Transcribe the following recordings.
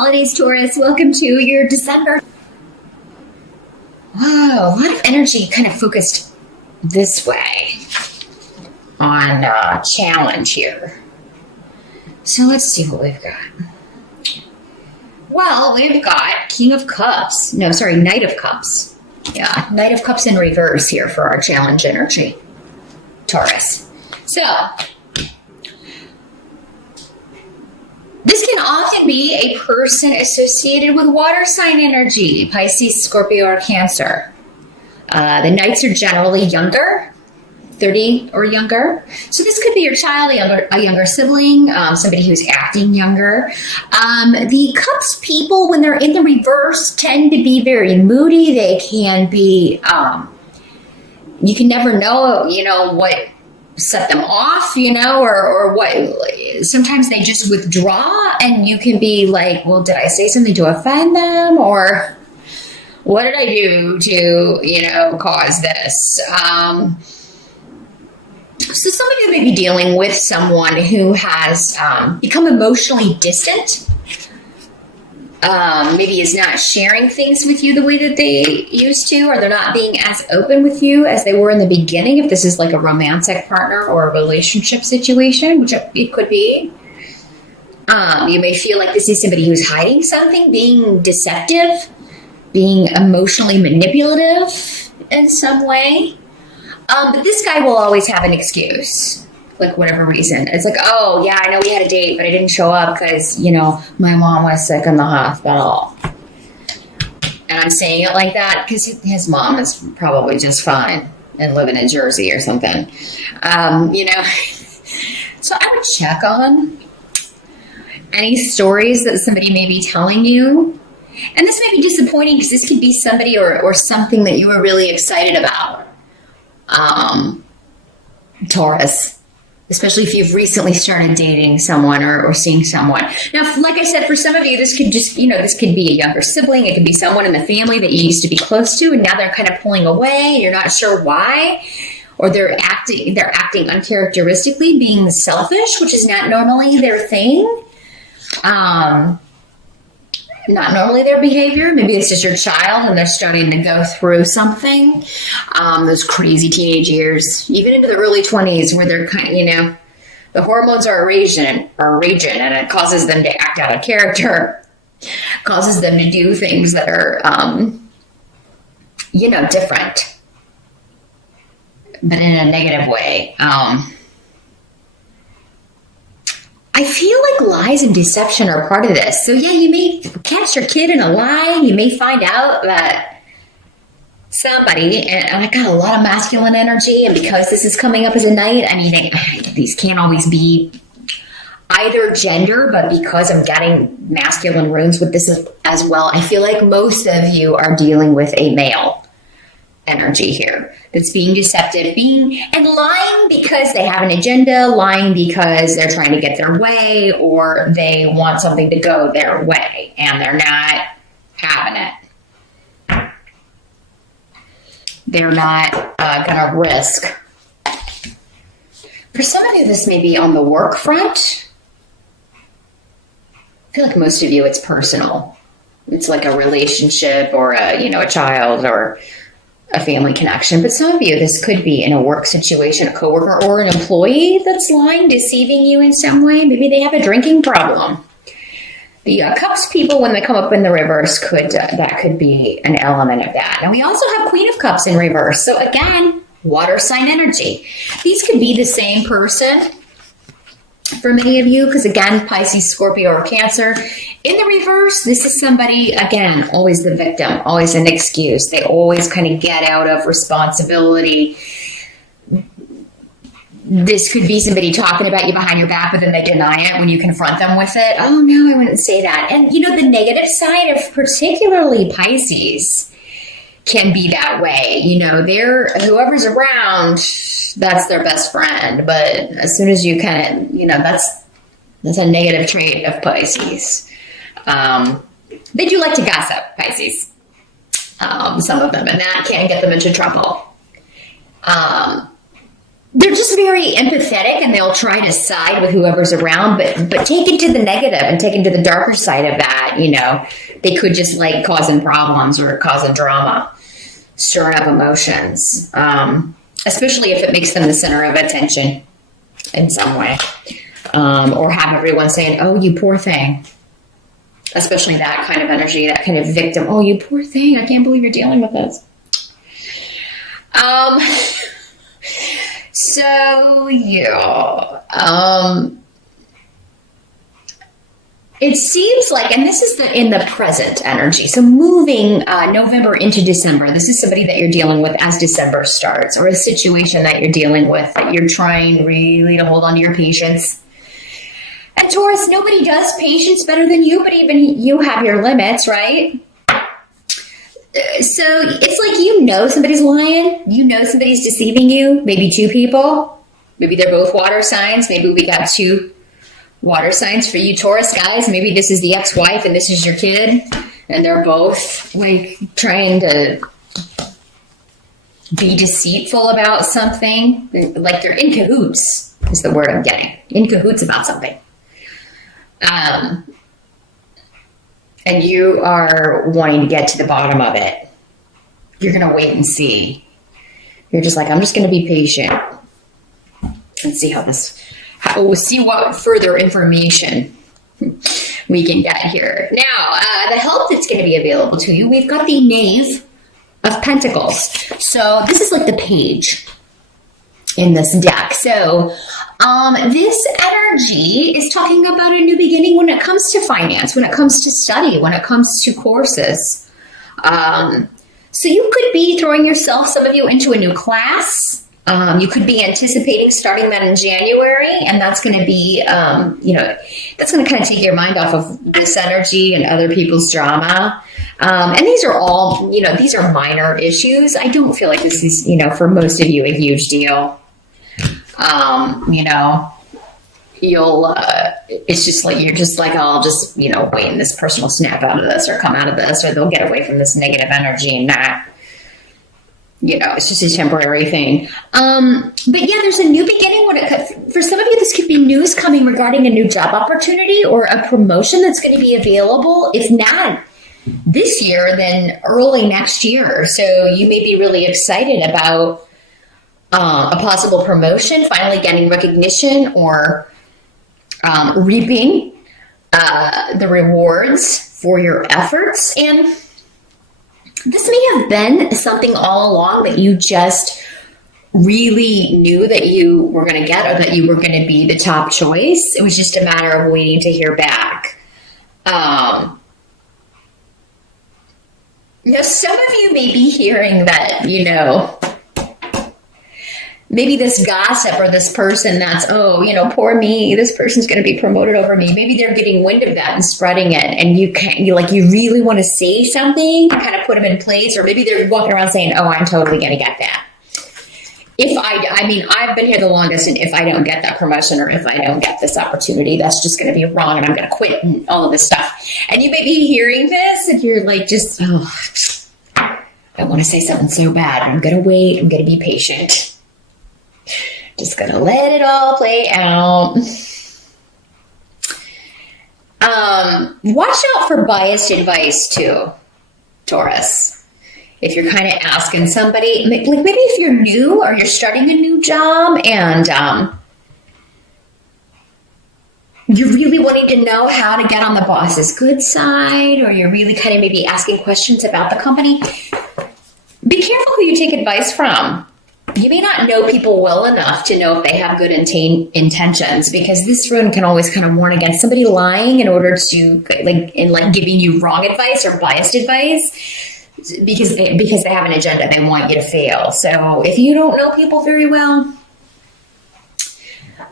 holidays, Taurus. Welcome to your December. Wow, a lot of energy kind of focused this way on challenge here. So let's see what we've got. Well, we've got King of Cups. No, sorry, Knight of Cups. Yeah, Knight of Cups in reverse here for our challenge energy, Taurus. So, this can often be a person associated with water sign energy, Pisces, Scorpio, or Cancer. The Knights are generally younger, 30 or younger. So this could be your child, a younger sibling, somebody who's acting younger. The Cups people, when they're in the reverse, tend to be very moody. They can be, you can never know, what set them off, or what. Sometimes they just withdraw and you can be like, well, did I say something to offend them? Or what did I do to, cause this? So some of you may be dealing with someone who has become emotionally distant. Maybe is not sharing things with you the way that they used to, or they're not being as open with you as they were in the beginning, if this is like a romantic partner or a relationship situation, which it could be. You may feel like this is somebody who's hiding something, being deceptive, being emotionally manipulative in some way. But this guy will always have an excuse, like whatever reason. It's like, oh, yeah, I know we had a date, but I didn't show up because, my mom was sick in the hospital. And I'm saying it like that because his mom is probably just fine and living in Jersey or something. So I would check on any stories that somebody may be telling you. And this may be disappointing because this could be somebody or something that you were really excited about. Taurus, especially if you've recently started dating someone or seeing someone. Now, like I said, for some of you, this could just, this could be a younger sibling. It could be someone in the family that you used to be close to, and now they're kind of pulling away. You're not sure why, or they're acting uncharacteristically, being selfish, which is not normally their thing. Not normally their behavior. Maybe it's just your child and they're starting to go through something. Those crazy teenage years, even into the early 20s, where they're kind of, the hormones are raging, and it causes them to act out of character, causes them to do things that are, different, but in a negative way. I feel like lies and deception are part of this. So yeah, you may catch your kid in a lie. You may find out that somebody, and I got a lot of masculine energy, and because this is coming up as a night, these can't always be either gender, but because I'm getting masculine runes with this as well, I feel like most of you are dealing with a male energy here that's being deceptive, and lying because they have an agenda, lying because they're trying to get their way, or they want something to go their way and they're not having it. They're not going to risk. For some of you, this may be on the work front. I feel like most of you, it's personal. It's like a relationship or a child or a family connection. But some of you, this could be in a work situation, a coworker or an employee that's lying, deceiving you in some way. Maybe they have a drinking problem. The Cups people, when they come up in the reverse, that could be an element of that. And we also have Queen of Cups in reverse. So again, water sign energy. These could be the same person for many of you, because again, Pisces, Scorpio, or Cancer. In the reverse, this is somebody, again, always the victim, always an excuse. They always kind of get out of responsibility. This could be somebody talking about you behind your back, but then they deny it when you confront them with it. Oh, no, I wouldn't say that. And, the negative side of particularly Pisces can be that way. Whoever's around, that's their best friend. But as soon as you kind of, that's a negative trait of Pisces. They do like to gossip, Pisces. Some of them, and that can get them into trouble. they're just very empathetic, and they'll try to side with whoever's around, but take it to the negative and take it to the darker side of that. They could just like causing problems or causing drama, stirring up emotions, especially if it makes them the center of attention in some way, or have everyone saying, "Oh, you poor thing." Especially that kind of energy, that kind of victim. "Oh, you poor thing. I can't believe you're dealing with this." So, yeah. It seems like, and this is in the present energy, so moving November into December, this is somebody that you're dealing with as December starts, or a situation that you're dealing with that you're trying really to hold on to your patience. And Taurus, nobody does patience better than you, but even you have your limits, right? So it's like somebody's lying, somebody's deceiving you, maybe two people, maybe they're both water signs, maybe we got two water signs for you Taurus guys, maybe this is the ex-wife and this is your kid, and they're both like trying to be deceitful about something, like they're in cahoots is the word I'm getting, in cahoots about something. And you are wanting to get to the bottom of it. You're going to wait and see. You're just like, I'm just going to be patient and see see what further information we can get here. Now, the help that's going to be available to you, we've got the Knave of Pentacles. So this is like the page in this deck. So this energy is talking about a new beginning when it comes to finance, when it comes to study, when it comes to courses. So you could be throwing some of you into a new class. You could be anticipating starting that in January, and that's going to be, that's going to kind of take your mind off of this energy and other people's drama. And these are all, these are minor issues. I don't feel like this is, for most of you, a huge deal. It's just like, you're just like, I'll just, wait, and this person will snap out of this or come out of this, or they'll get away from this negative energy and not, it's just a temporary thing. But yeah, there's a new beginning. For some of you, this could be news coming regarding a new job opportunity or a promotion that's going to be available. If not this year, then early next year. So you may be really excited about a possible promotion, finally getting recognition, or reaping the rewards for your efforts. And this may have been something all along that you just really knew that you were going to get, or that you were going to be the top choice. It was just a matter of waiting to hear back. Some of you may be hearing that, maybe this gossip or this person that's, poor me, this person's going to be promoted over me. Maybe they're getting wind of that and spreading it. And you really want to say something, kind of put them in place. Or maybe they're walking around saying, oh, I'm totally going to get that. I've been here the longest, and if I don't get that promotion, or if I don't get this opportunity, that's just going to be wrong, and I'm going to quit, and all of this stuff. And you may be hearing this, and you're like, I want to say something so bad. I'm going to wait. I'm going to be patient. Just going to let it all play out. Watch out for biased advice too, Taurus. If you're kind of asking somebody, like maybe if you're new or you're starting a new job and you're really wanting to know how to get on the boss's good side, or you're really kind of maybe asking questions about the company, be careful who you take advice from. You may not know people well enough to know if they have good intentions, because this rune can always kind of warn against somebody lying in order to giving you wrong advice or biased advice, because they have an agenda. They want you to fail. So if you don't know people very well,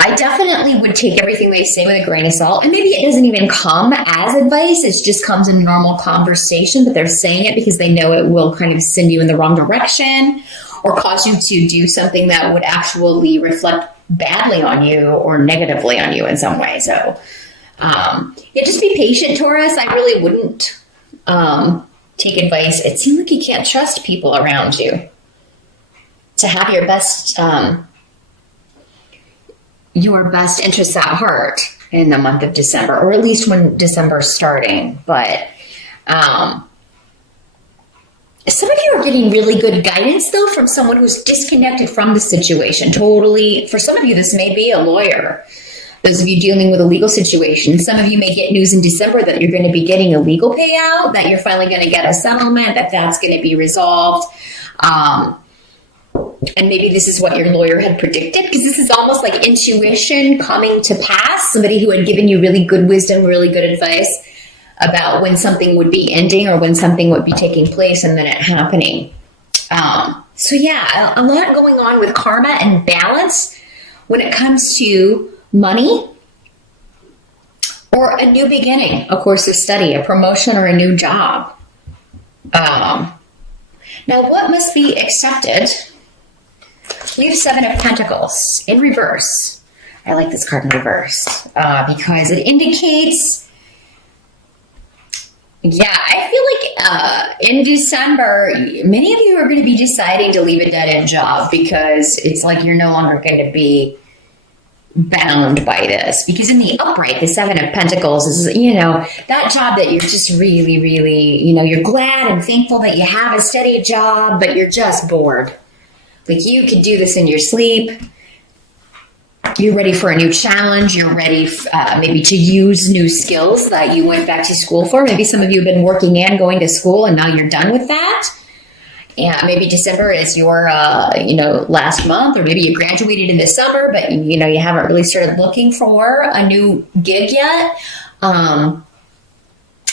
I definitely would take everything they say with a grain of salt. And maybe it doesn't even come as advice. It just comes in normal conversation, but they're saying it because they know it will kind of send you in the wrong direction, or cause you to do something that would actually reflect badly on you or negatively on you in some way. So, just be patient, Taurus. I really wouldn't take advice. It seems like you can't trust people around you to have your best your best interests at heart in the month of December, or at least when December is starting. But some of you are getting really good guidance, though, from someone who's disconnected from the situation. Totally. For some of you, this may be a lawyer. Those of you dealing with a legal situation, some of you may get news in December that you're going to be getting a legal payout, that you're finally going to get a settlement, that that's going to be resolved. And maybe this is what your lawyer had predicted, because this is almost like intuition coming to pass. Somebody who had given you really good wisdom, really good advice about when something would be ending or when something would be taking place, and then it happening. So yeah, a lot going on with karma and balance when it comes to money or a new beginning, a course of study, a promotion, or a new job. Now, what must be accepted? We have 7 of Pentacles in reverse. I like this card in reverse because it indicates, I feel like in December, many of you are going to be deciding to leave a dead-end job because it's like you're no longer going to be bound by this. Because in the upright, the 7 of Pentacles is, that job that you're just really, really, you're glad and thankful that you have a steady job, but you're just bored. Like, you could do this in your sleep. You're ready for a new challenge. You're ready maybe to use new skills that you went back to school for. Maybe some of you have been working and going to school and now you're done with that. And maybe December is your, last month, or maybe you graduated in the summer, but, you haven't really started looking for a new gig yet.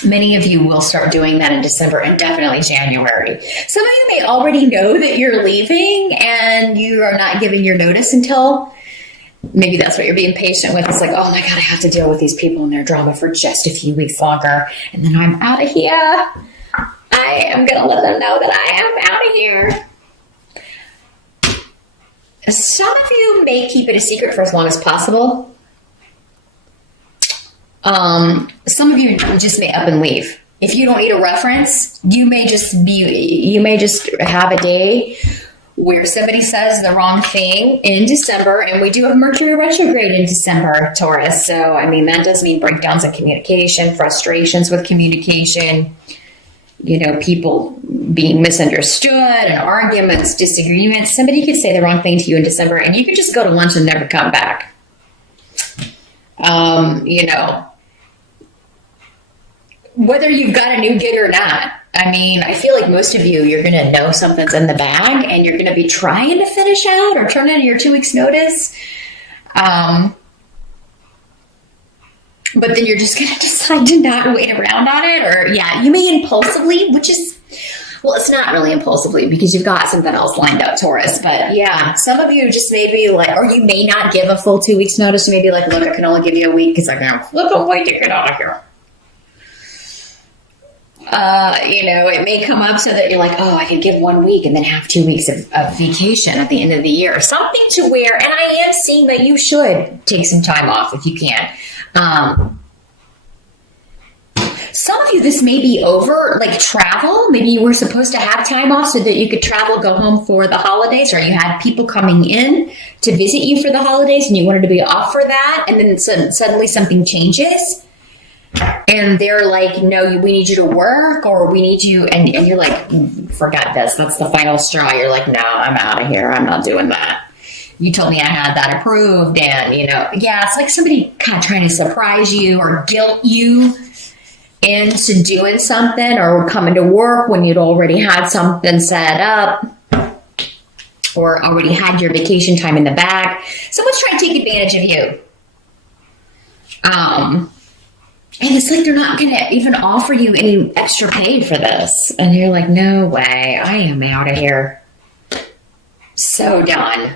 Many of you will start doing that in December and definitely January. Some of you may already know that you're leaving and you are not giving your notice until, maybe that's what you're being patient with. It's like, oh my God, I have to deal with these people and their drama for just a few weeks longer, and then I'm out of here. I am going to let them know that I am out of here. Some of you may keep it a secret for as long as possible. Some of you just may up and leave. If you don't need a reference, you may just have a day where somebody says the wrong thing in December, and we do have Mercury retrograde in December, Taurus. So, that does mean breakdowns in communication, frustrations with communication, people being misunderstood, and arguments, disagreements. Somebody could say the wrong thing to you in December, and you can just go to lunch and never come back. Whether you've got a new gig or not. I feel like most of you, you're going to know something's in the bag and you're going to be trying to finish out or turn in your 2 weeks notice. But then you're just going to decide to not wait around on it. Or you may impulsively, which is, it's not really impulsively because you've got something else lined up, Taurus. But some of you just may be like, or you may not give a full 2 weeks notice. You may be like, look, I can only give you a week because I can flip a way to get out of here. It may come up so that you're like, oh, I can give 1 week and then have 2 weeks of vacation at the end of the year. Something to where, and I am seeing that you should take some time off if you can. Some of you, this may be over, like travel. Maybe you were supposed to have time off so that you could travel, go home for the holidays, or you had people coming in to visit you for the holidays and you wanted to be off for that. And then suddenly something changes. And they're like, no, we need you to work, or we need you. And you're like, forgot this. That's the final straw. You're like, no, I'm out of here. I'm not doing that. You told me I had that approved. And, it's like somebody kind of trying to surprise you or guilt you into doing something or coming to work when you'd already had something set up or already had your vacation time in the bag. Someone's trying to take advantage of you. And it's like they're not going to even offer you any extra pay for this. And you're like, no way. I am out of here. So done.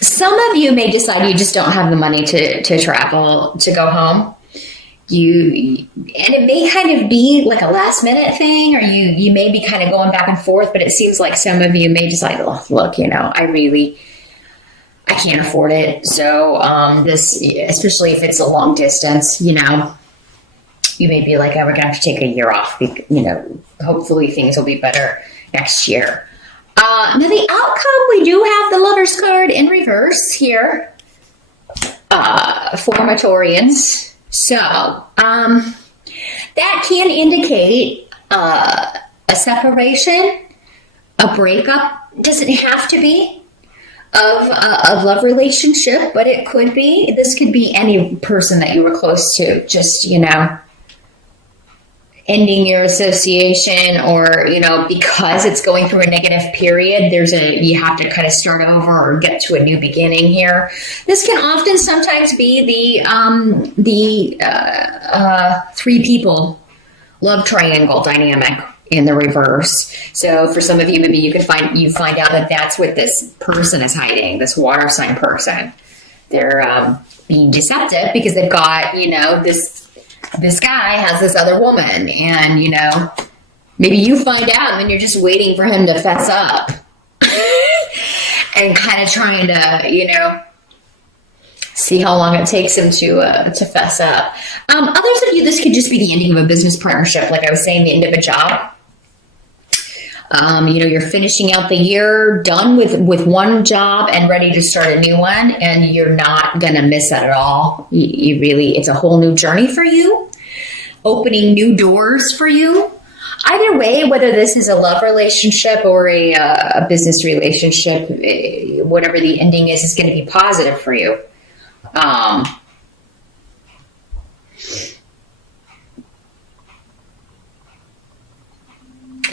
Some of you may decide you just don't have the money to travel, to go home. And it may kind of be like a last minute thing, or you may be kind of going back and forth, but it seems like some of you may decide, oh, look, I can't afford it. So this, especially if it's a long distance, you may be like, oh, we're going to have to take a year off. Hopefully things will be better next year. Now the outcome, we do have the Lover's card in reverse here for Taurians. So that can indicate a separation, a breakup. Doesn't have to be of a love relationship, but it could be. This could be any person that you were close to, just, ending your association, or, because it's going through a negative period, you have to kind of start over or get to a new beginning here. This can often sometimes be the three people love triangle dynamic in the reverse. So for some of you, maybe you find out that that's what this person is hiding, this water sign person. They're being deceptive because they've got, this guy has this other woman, and, maybe you find out and then you're just waiting for him to fess up and kind of trying to, see how long it takes him to fess up. Others of you, this could just be the ending of a business partnership. Like I was saying, the end of a job. You're finishing out the year, done with one job and ready to start a new one, and you're not going to miss that at all. It's a whole new journey for you, opening new doors for you. Either way, whether this is a love relationship or a business relationship, whatever the ending is going to be positive for you.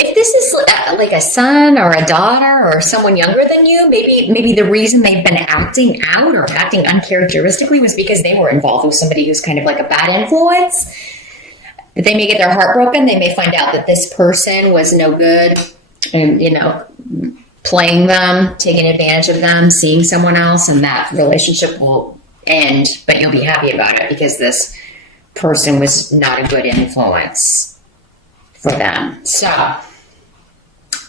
If this is like a son or a daughter or someone younger than you, maybe the reason they've been acting out or acting uncharacteristically was because they were involved with somebody who's kind of like a bad influence. That they may get their heart broken. They may find out that this person was no good and, playing them, taking advantage of them, seeing someone else, and that relationship will end, but you'll be happy about it because this person was not a good influence for them. So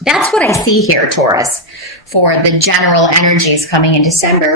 that's what I see here, Taurus, for the general energies coming in December.